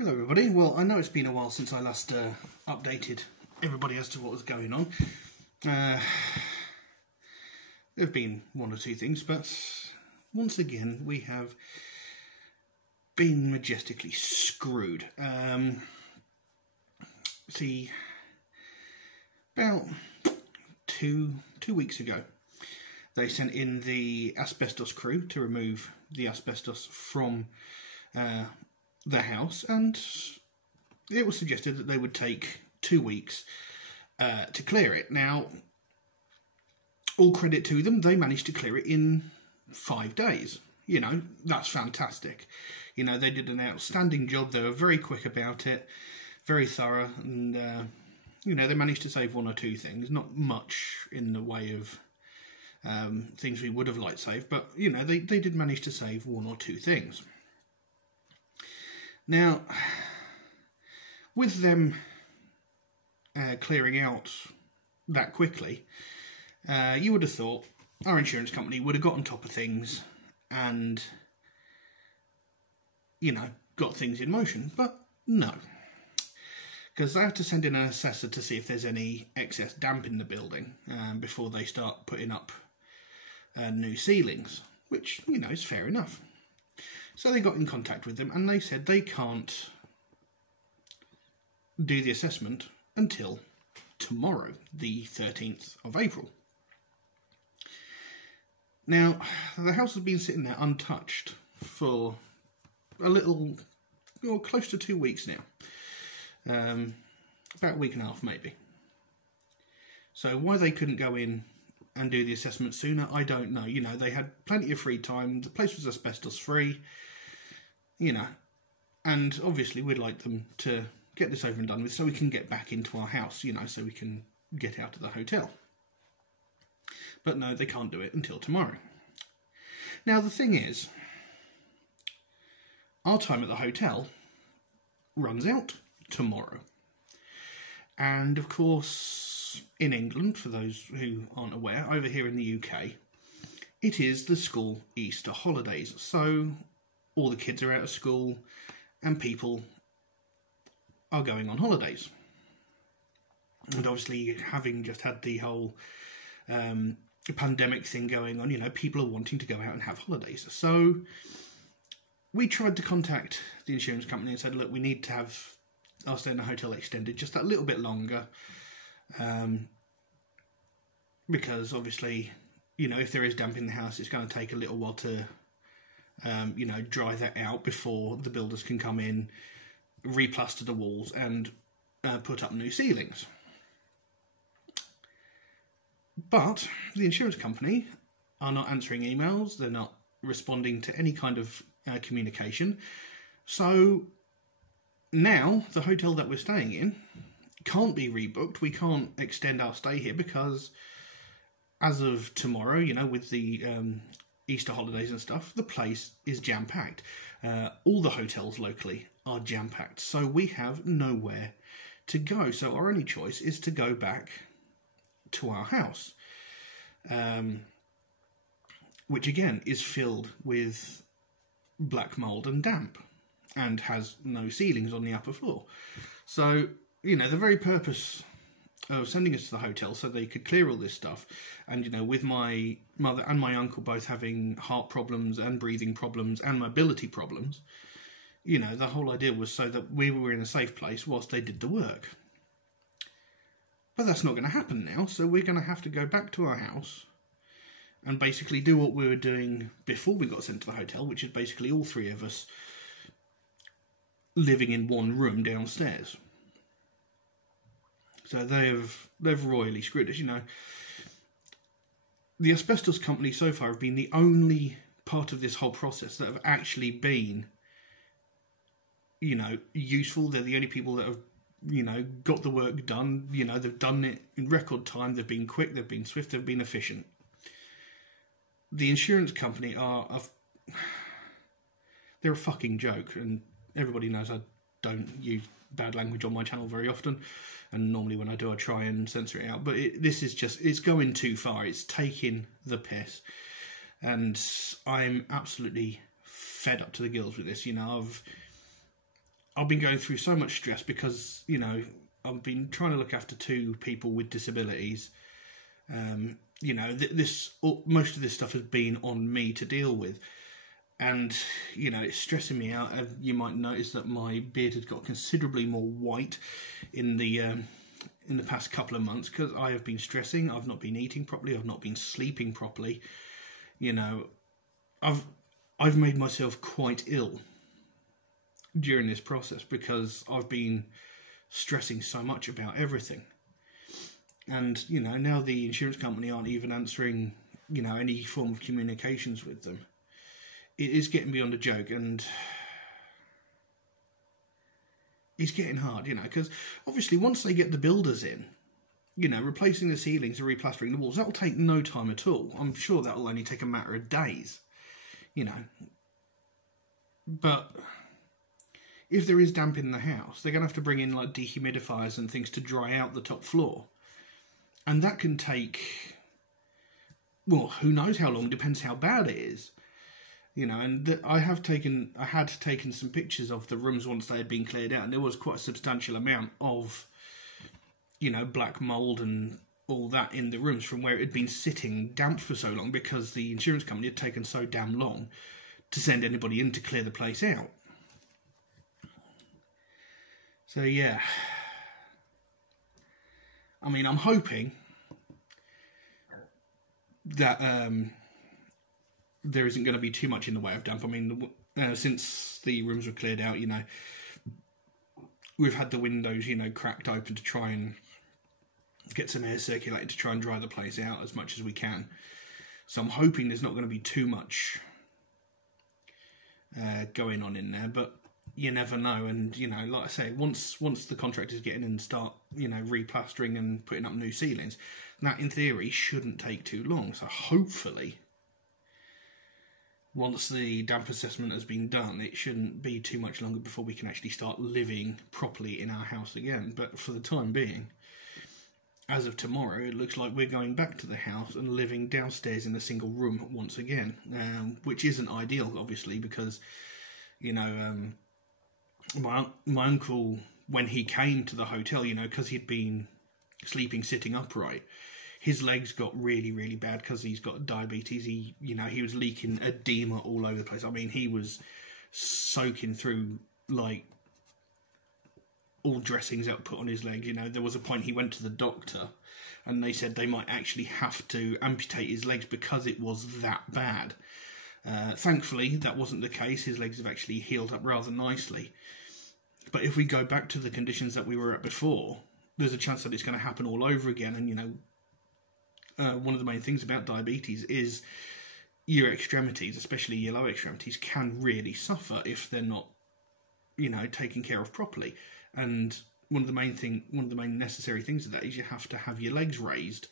Hello everybody. Well, I know it's been a while since I last updated everybody as to what was going on. There have been one or two things, but once again we have been majestically screwed. See, about two weeks ago they sent in the asbestos crew to remove the asbestos from the house, and it was suggested that they would take 2 weeks to clear it. Now, all credit to them, they managed to clear it in 5 days. You know, that's fantastic. You know, they did an outstanding job. They were very quick about it, very thorough, and you know, they managed to save one or two things. Not much in the way of things we would have liked saved, but you know, they did manage to save one or two things. Now, with them clearing out that quickly, you would have thought our insurance company would have got on top of things and, you know, got things in motion, but no. Because they have to send in an assessor to see if there's any excess damp in the building before they start putting up new ceilings, which, you know, is fair enough. So they got in contact with them and they said they can't do the assessment until tomorrow, the 13th of April. Now, the house has been sitting there untouched for a little, or close to 2 weeks now. About a week and a half maybe. So why they couldn't go in and do the assessment sooner, I don't know. You know, they had plenty of free time, the place was asbestos free, you know, and obviously we'd like them to get this over and done with so we can get back into our house, you know, so we can get out of the hotel. But no, they can't do it until tomorrow. Now the thing is, our time at the hotel runs out tomorrow. And of course, in England, for those who aren't aware, over here in the UK, it is the school Easter holidays. So all the kids are out of school and people are going on holidays. And obviously, having just had the whole pandemic thing going on, you know, people are wanting to go out and have holidays. So we tried to contact the insurance company and said, look, we need to have our stay in the hotel extended just that little bit longer. Because obviously, you know, if there is damp in the house, it's going to take a little while to, you know, dry that out before the builders can come in, replaster the walls and put up new ceilings. But the insurance company are not answering emails, they're not responding to any kind of communication. So now the hotel that we're staying in can't be rebooked. We can't extend our stay here because as of tomorrow, you know, with the Easter holidays and stuff, the place is jam-packed. All the hotels locally are jam-packed, so we have nowhere to go. So our only choice is to go back to our house, which again is filled with black mould and damp and has no ceilings on the upper floor. So, you know, the very purpose of sending us to the hotel so they could clear all this stuff, and, you know, with my mother and my uncle both having heart problems and breathing problems and mobility problems, you know, the whole idea was so that we were in a safe place whilst they did the work. But that's not going to happen now, so we're going to have to go back to our house and basically do what we were doing before we got sent to the hotel, which is basically all three of us living in one room downstairs. So they've royally screwed us, you know. The asbestos company so far have been the only part of this whole process that have actually been, you know, useful. They're the only people that have, you know, got the work done. You know, they've done it in record time. They've been quick, they've been swift, they've been efficient. The insurance company they're a fucking joke, and everybody knows I don't use bad language on my channel very often, and normally when I do I try and censor it out, but this is just, it's going too far, it's taking the piss, and I'm absolutely fed up to the gills with this. You know, I've been going through so much stress because, you know, I've been trying to look after 2 people with disabilities. You know, most of this stuff has been on me to deal with. And, you know, it's stressing me out. You might notice that my beard has got considerably more white in the past couple of months because I have been stressing. I've not been eating properly. I've not been sleeping properly. You know, I've made myself quite ill during this process because I've been stressing so much about everything. And, you know, now the insurance company aren't even answering, you know, any form of communications with them. It is getting beyond a joke, and it's getting hard, you know, because obviously once they get the builders in, you know, replacing the ceilings and replastering the walls, that'll take no time at all. I'm sure that'll only take a matter of days, you know. But if there is damp in the house, they're going to have to bring in like dehumidifiers and things to dry out the top floor. And that can take, well, who knows how long, depends how bad it is. You know, and I had taken some pictures of the rooms once they had been cleared out, and there was quite a substantial amount of, you know, black mould and all that in the rooms from where it had been sitting damp for so long because the insurance company had taken so damn long to send anybody in to clear the place out. So, yeah. I mean, I'm hoping that there isn't going to be too much in the way of damp. I mean, since the rooms were cleared out, you know, we've had the windows, you know, cracked open to try and get some air circulated to try and dry the place out as much as we can. So I'm hoping there's not going to be too much going on in there, but you never know. And, you know, like I say, once the contractors get in and start, you know, replastering and putting up new ceilings, that in theory shouldn't take too long. So hopefully, once the damp assessment has been done, it shouldn't be too much longer before we can actually start living properly in our house again. But for the time being, as of tomorrow, it looks like we're going back to the house and living downstairs in a single room once again, which isn't ideal, obviously, because, you know, my uncle, when he came to the hotel, you know, because he'd been sleeping sitting upright, his legs got really, really bad because he's got diabetes. He was leaking edema all over the place. I mean, he was soaking through, like, all dressings that were put on his legs. You know, there was a point he went to the doctor and they said they might actually have to amputate his legs because it was that bad. Thankfully, that wasn't the case. His legs have actually healed up rather nicely. But if we go back to the conditions that we were at before, there's a chance that it's going to happen all over again. And, you know, one of the main things about diabetes is your extremities, especially your lower extremities, can really suffer if they're not, you know, taken care of properly. And one of the main necessary things of that is you have to have your legs raised,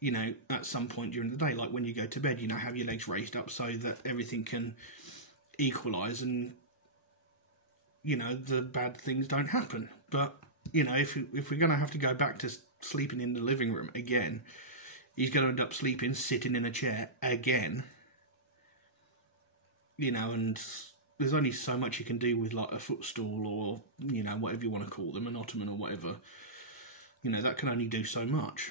you know, at some point during the day, like when you go to bed, you know, have your legs raised up so that everything can equalise and, you know, the bad things don't happen. But, you know, if we're going to have to go back to sleeping in the living room again, he's going to end up sitting in a chair again. You know, and there's only so much you can do with, like, a footstool or, you know, whatever you want to call them, an ottoman or whatever. You know, that can only do so much.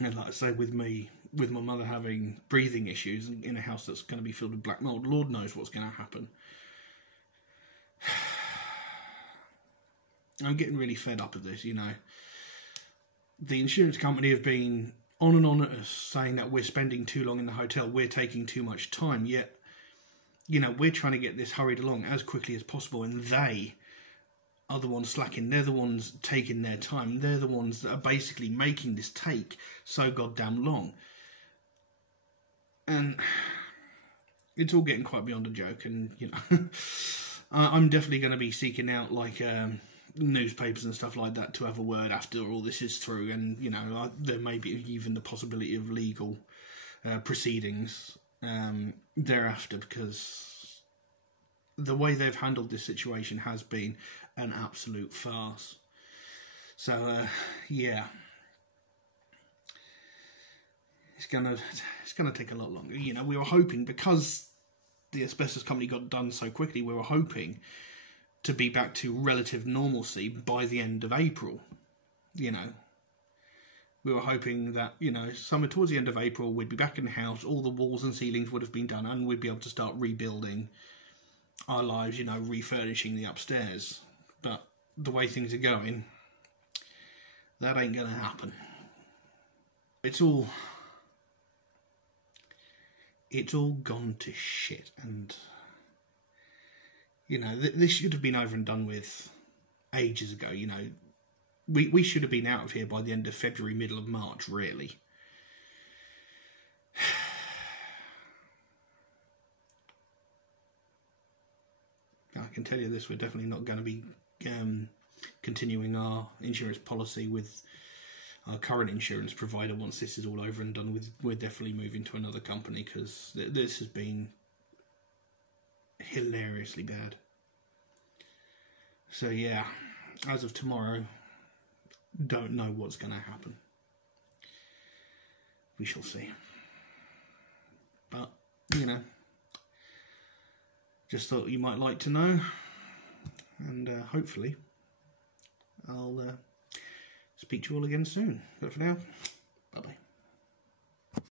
And like I say, with my mother having breathing issues in a house that's going to be filled with black mould, Lord knows what's going to happen. I'm getting really fed up of this, you know. The insurance company have been on and on at us saying that we're spending too long in the hotel, we're taking too much time, yet, you know, we're trying to get this hurried along as quickly as possible, and they are the ones slacking. They're the ones taking their time. They're the ones that are basically making this take so goddamn long. And it's all getting quite beyond a joke, and, you know, I'm definitely going to be seeking out, like, newspapers and stuff like that to have a word after all this is through, and, you know, there may be even the possibility of legal proceedings thereafter, because the way they've handled this situation has been an absolute farce. So yeah, it's gonna take a lot longer. You know, we were hoping, because the asbestos company got done so quickly, we were hoping to be back to relative normalcy by the end of April. You know, we were hoping that, you know, somewhere towards the end of April we'd be back in the house, all the walls and ceilings would have been done, and we'd be able to start rebuilding our lives, you know, refurnishing the upstairs. But the way things are going, that ain't going to happen. It's all gone to shit, and you know, this should have been over and done with ages ago. You know, we should have been out of here by the end of February, middle of March, really. I can tell you this, we're definitely not going to be continuing our insurance policy with our current insurance provider once this is all over and done with. We're definitely moving to another company, because this has been hilariously bad. So yeah, as of tomorrow, don't know what's going to happen. We shall see. But, you know, just thought you might like to know, and hopefully I'll speak to you all again soon. But for now,